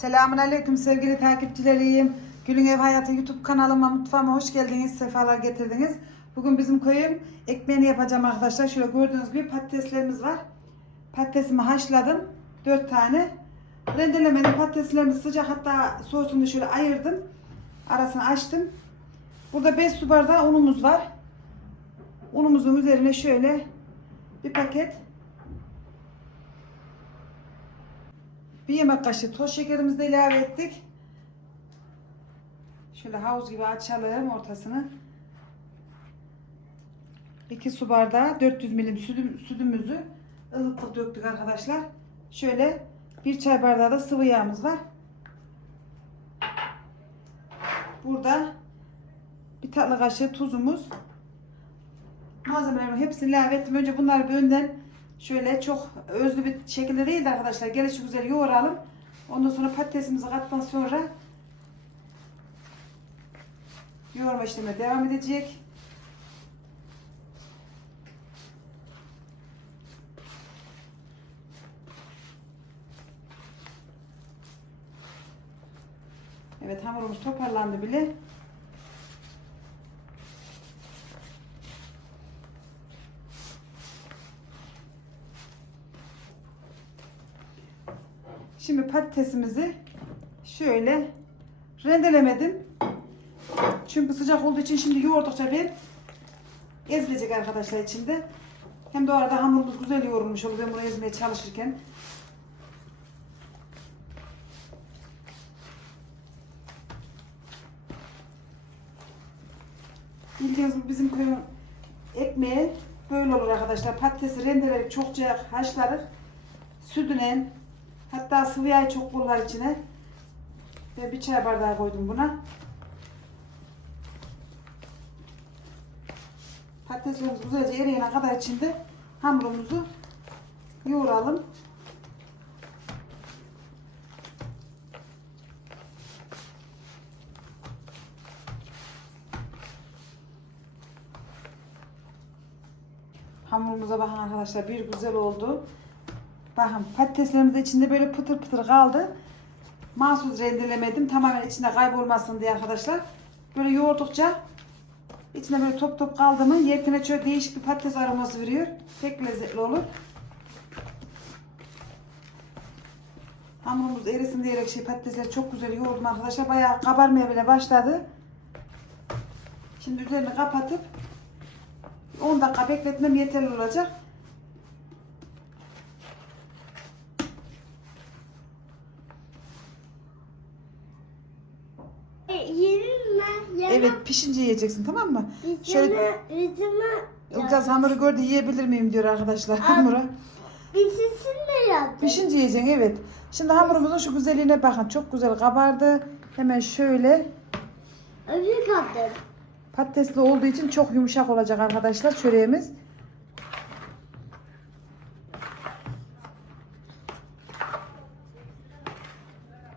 Selamun Aleyküm sevgili takipçilerim. Gülün Ev Hayatı YouTube kanalıma, mutfağıma hoş geldiniz, sefalar getirdiniz. Bugün bizim köyün ekmeğini yapacağım arkadaşlar. Şöyle gördüğünüz gibi patateslerimiz var. Patatesimi haşladım. 4 tane. Rendelemedim patateslerimi sıcak hatta soğusunu şöyle ayırdım. Arasını açtım. Burada 5 su bardağı unumuz var. Unumuzun üzerine şöyle bir paket Bir yemek kaşığı toz şekerimizi de ilave ettik. Şöyle havuz gibi açalım ortasını. 2 su bardağı 400 milim sütüm, sütümüzü ılıklık döktük arkadaşlar. Şöyle bir çay bardağı da sıvı yağımız var. Burada bir tatlı kaşığı tuzumuz. Malzemelerimi hepsini ilave ettim. Önce bunları bir önden şöyle çok özlü bir şekilde değil de arkadaşlar gelişi güzel yoğuralım. Ondan sonra patatesimizi kattan sonra yoğurma işlemi devam edecek. Evet hamurumuz toparlandı bile. Şimdi patatesimizi şöyle rendelemedim. Çünkü sıcak olduğu için şimdi yoğurdukça bir ezilecek arkadaşlar içinde. Hem de arada hamurumuz güzel yoğrulmuş olur ben bunu ezmeye çalışırken. Bildiğiniz gibi bizim köyün ekmeği böyle olur arkadaşlar. Patatesi rendeleyip çokça haşlarız. Sütüne Hatta sıvı yağ çok kullar içine. Ve bir çay bardağı koydum buna. Patateslerimiz güzelce eriyene kadar içinde hamurumuzu yoğuralım. Hamurumuza bakın arkadaşlar bir güzel oldu. Bakın patateslerimiz de içinde böyle pıtır pıtır kaldı. Mahsus rendelemedim. Tamamen içinde kaybolmasın diye arkadaşlar. Böyle yoğurdukça içinde böyle top top kaldı mı yerkine şöyle değişik bir patates aroması veriyor. Pek lezzetli olur. Hamurumuz erisin diyerek şey patatesleri çok güzel yoğurdum arkadaşlar. Bayağı kabarmaya bile başladı. Şimdi üzerini kapatıp 10 dakika bekletmem yeterli olacak. Evet pişince yiyeceksin tamam mı? Şöyle Ilgaz hamuru gördü yiyebilir miyim diyor arkadaşlar hamuru. Bitirsin de yaptım. Pişince yiyeceksin evet. Şimdi hamurumuzun şu güzelliğine bakın. Çok güzel kabardı. Hemen şöyle Öbür kaptım. patatesli olduğu için çok yumuşak olacak arkadaşlar çöreğimiz.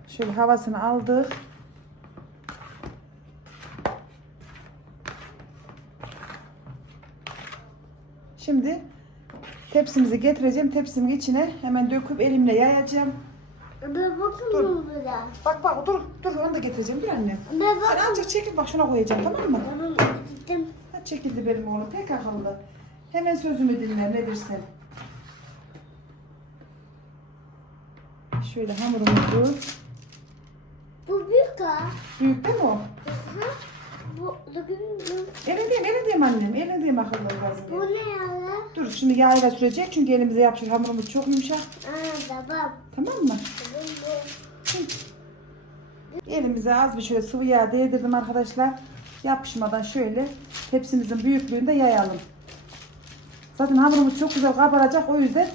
Şöyle havasını aldık. Şimdi tepsimizi getireceğim. Tepsimin içine hemen döküp elimle yayacağım. Bakın Dur. burada? Bak bak dur dur onu da getireceğim dur anne. Bir Sen ancak çekil bak şuna koyacağım tamam mı? Tamam gittim. Ha çekildi benim oğlum pek akıllı. Hemen sözümü dinler ne dersen. Şöyle hamurumuzu. Bu büyük ha. Büyük değil mi o? Hı? Bugün bu, Elindeyim elindeyim annem elindeyim akıllı lazım. bu ne ya? Dur şimdi yağıyla sürecek çünkü elimize yapışır hamurumuz çok yumuşak. Aa babam. Tamam mı? Elimize az bir şöyle sıvı yağ değdirdim arkadaşlar. Yapışmadan şöyle tepsimizin büyüklüğünde yayalım. Zaten hamurumuz çok güzel kabaracak o yüzden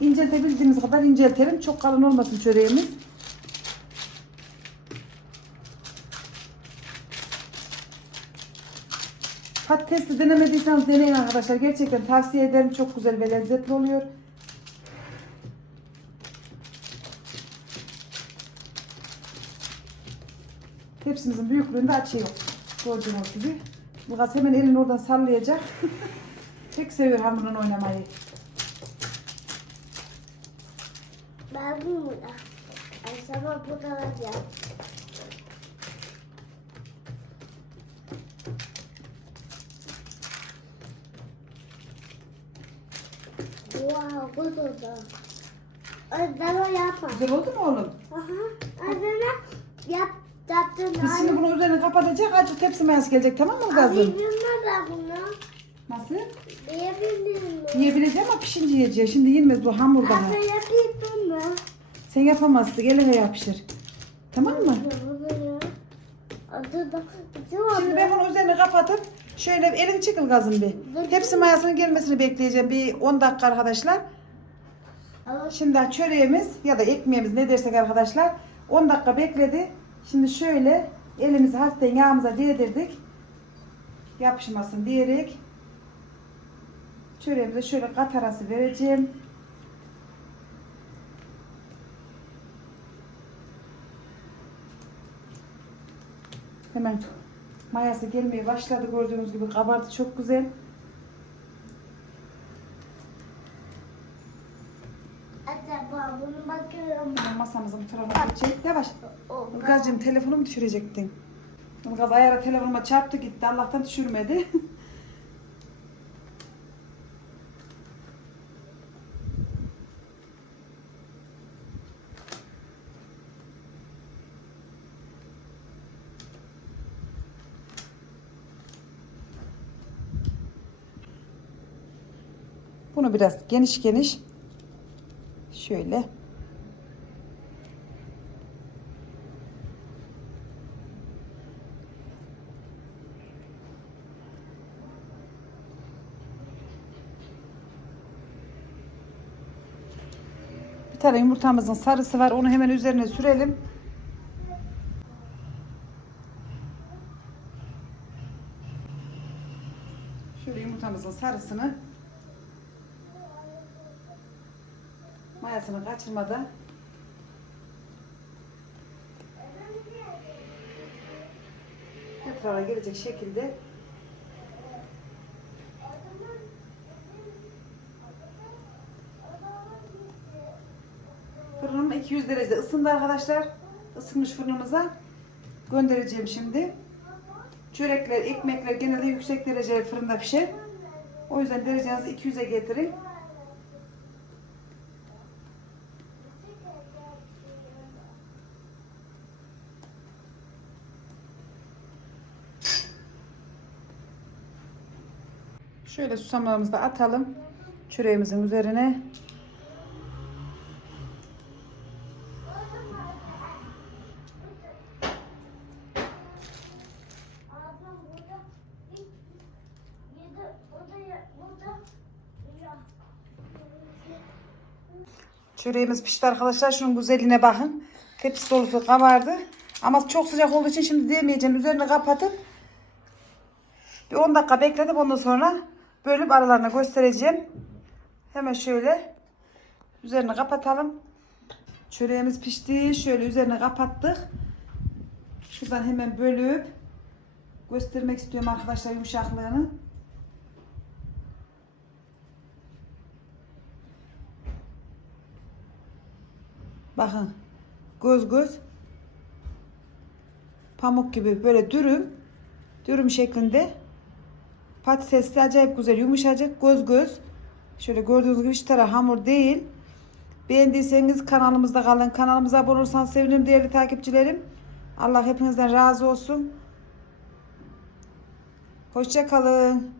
inceltebildiğimiz kadar inceltelim. Çok kalın olmasın çöreğimiz. Patatesli denemediyseniz deneyin arkadaşlar. Gerçekten tavsiye ederim. Çok güzel ve lezzetli oluyor. Tepsimizin büyüklüğünde açıyor. Gördüğünüz gibi. Bu gaz hemen elini oradan sallayacak. Pek seviyor hamurla oynamayı. Ben bunu da. Sabah bu kadar ya. Wow, da da. Adana yapma. Güzel oldu mu oğlum? Aha, adana yap, yaptın. Biz şimdi bunu üzerine kapatacak. Acı tepsi mayası gelecek tamam mı kızım? Yiyebilir ben bunu? Nasıl? Yiyebilir mi? Yiyebileceğim ama pişince yiyeceğim. Şimdi yenmez bu hamur daha. Abla yapayım mı? Sen yapamazsın. Gel hele yapışır. Tamam mı? Adı da Şimdi ben bunu üzerine kapatıp şöyle elini çekil gazım bir. Tepsi mayasının gelmesini bekleyeceğim bir 10 dakika arkadaşlar. Şimdi çöreğimiz ya da ekmeğimiz ne dersek arkadaşlar 10 dakika bekledi. Şimdi şöyle elimizi hafiften yağımıza değdirdik. Yapışmasın diyerek çöreğimize şöyle kat arası vereceğim. Hemen mayası gelmeye başladı gördüğünüz gibi kabardı çok güzel. Acaba bunu bakıyorum. Masamızın bu tarafına geçecek. Yavaş. Ilgaz'cığım telefonumu düşürecektin. Ilgaz ayara telefonuma çarptı gitti. Allah'tan düşürmedi. Bunu biraz geniş geniş şöyle Bir tane yumurtamızın sarısı var. Onu hemen üzerine sürelim. Şöyle yumurtamızın sarısını mayasını kaçırmadan etrafa gelecek şekilde Fırınım 200 derecede ısındı arkadaşlar. Isınmış fırınımıza göndereceğim şimdi. Çörekler, ekmekler genelde yüksek dereceli fırında pişer. O yüzden derecenizi 200'e getirin. Şöyle susamlarımızı da atalım. Çöreğimizin üzerine. Çöreğimiz pişti arkadaşlar. Şunun güzelliğine bakın. Tepsi dolusu kabardı. Ama çok sıcak olduğu için şimdi diyemeyeceğim. Üzerini kapatıp bir 10 dakika bekledim. Ondan sonra bölüp aralarına göstereceğim. Hemen şöyle üzerini kapatalım. Çöreğimiz pişti. Şöyle üzerine kapattık. Şuradan hemen bölüp göstermek istiyorum arkadaşlar yumuşaklığını. Bakın. Göz göz. Pamuk gibi böyle dürüm. Dürüm şeklinde. Patates de acayip güzel yumuşacık. Göz göz. Şöyle gördüğünüz gibi hiç taraf hamur değil. Beğendiyseniz kanalımızda kalın. Kanalımıza abone olursanız sevinirim değerli takipçilerim. Allah hepinizden razı olsun. Hoşça kalın.